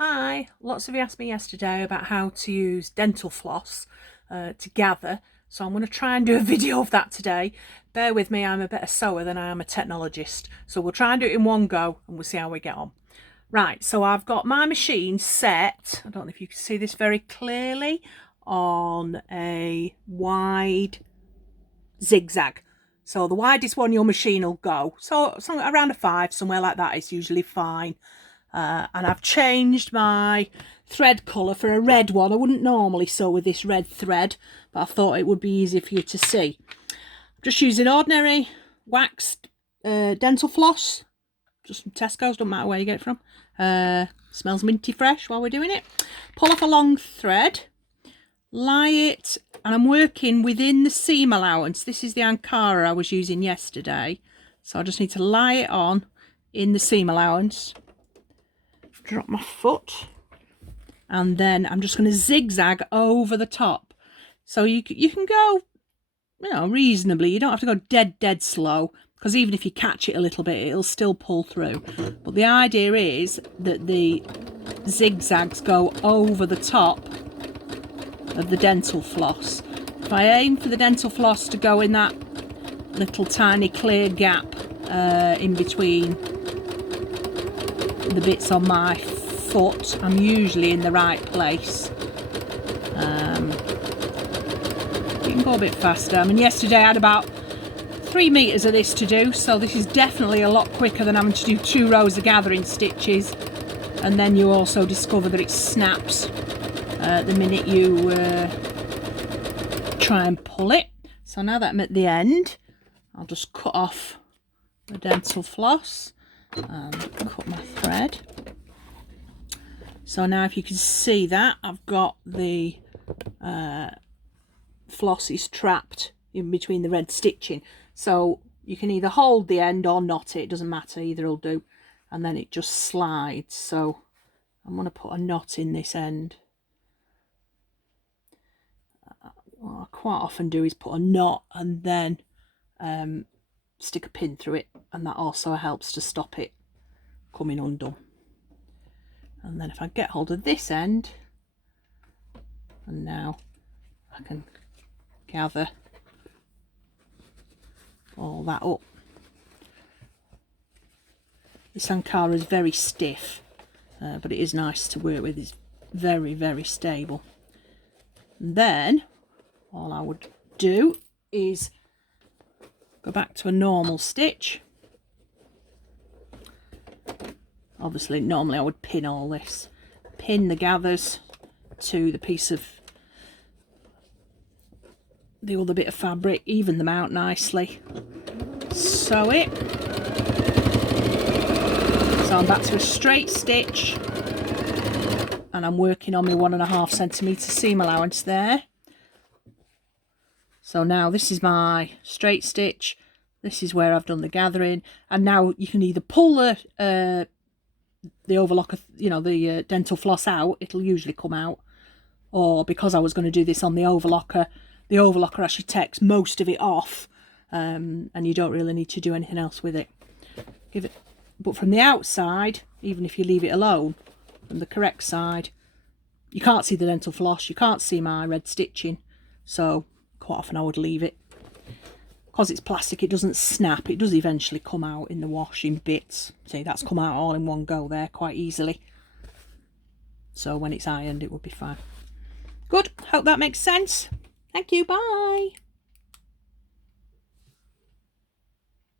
Hi, lots of you asked me yesterday about how to use dental floss to gather, so I'm going to try and do a video of that today. Bear with me, I'm a better sewer than I am a technologist, so we'll try and do it in one go and we'll see how we get on. Right, so I've got my machine set, I don't know if you can see this very clearly, on a wide zigzag. So the widest one your machine will go, so somewhere around a 5, somewhere like that is usually fine. And I've changed my thread colour for a red one. I wouldn't normally sew with this red thread, but I thought it would be easy for you to see. I'm just using ordinary waxed dental floss, just from Tesco's, don't matter where you get it from. Smells minty fresh while we're doing it. Pull off a long thread, lie it, and I'm working within the seam allowance. This is the Ankara I was using yesterday, so I just need to lie it on in the seam allowance. Drop my foot, and then I'm just going to zigzag over the top. So you can go, reasonably. You don't have to go dead slow, because even if you catch it a little bit, it'll still pull through. But the idea is that the zigzags go over the top of the dental floss. If I aim for the dental floss to go in that little tiny clear gap in between the bits on my foot, I'm usually in the right place. You can go a bit faster. I mean, yesterday I had about 3 meters of this to do, so this is definitely a lot quicker than having to do 2 rows of gathering stitches. And then you also discover that it snaps the minute you try and pull it. So now that I'm at the end, I'll just cut off the dental floss and cut my thread. So now if you can see that, I've got the floss is trapped in between the red stitching, so you can either hold the end or knot it, doesn't matter, either will do, and then it just slides. So I'm going to put a knot in this end. What I quite often do is put a knot and then stick a pin through it, and that also helps to stop it coming undone. And then if I get hold of this end, and now I can gather all that up. This Ankara is very stiff, but it is nice to work with. It's very stable. And then all I would do is go back to a normal stitch. Obviously, normally I would pin all this. Pin the gathers to the piece of the other bit of fabric, even them out nicely. Sew it. So I'm back to a straight stitch, and I'm working on my 1.5 centimetre seam allowance there. So now this is my straight stitch. This is where I've done the gathering, and now you can either pull the overlocker, the dental floss out, it'll usually come out, or because I was going to do this on the overlocker actually takes most of it off, and you don't really need to do anything else with it. But from the outside, even if you leave it alone, from the correct side, you can't see the dental floss, you can't see my red stitching, so quite often I would leave it. Because it's plastic, it doesn't snap. It does eventually come out in the wash in bits. See, that's come out all in one go there quite easily. So when it's ironed, it would be fine. Good, hope that makes sense. Thank you, bye.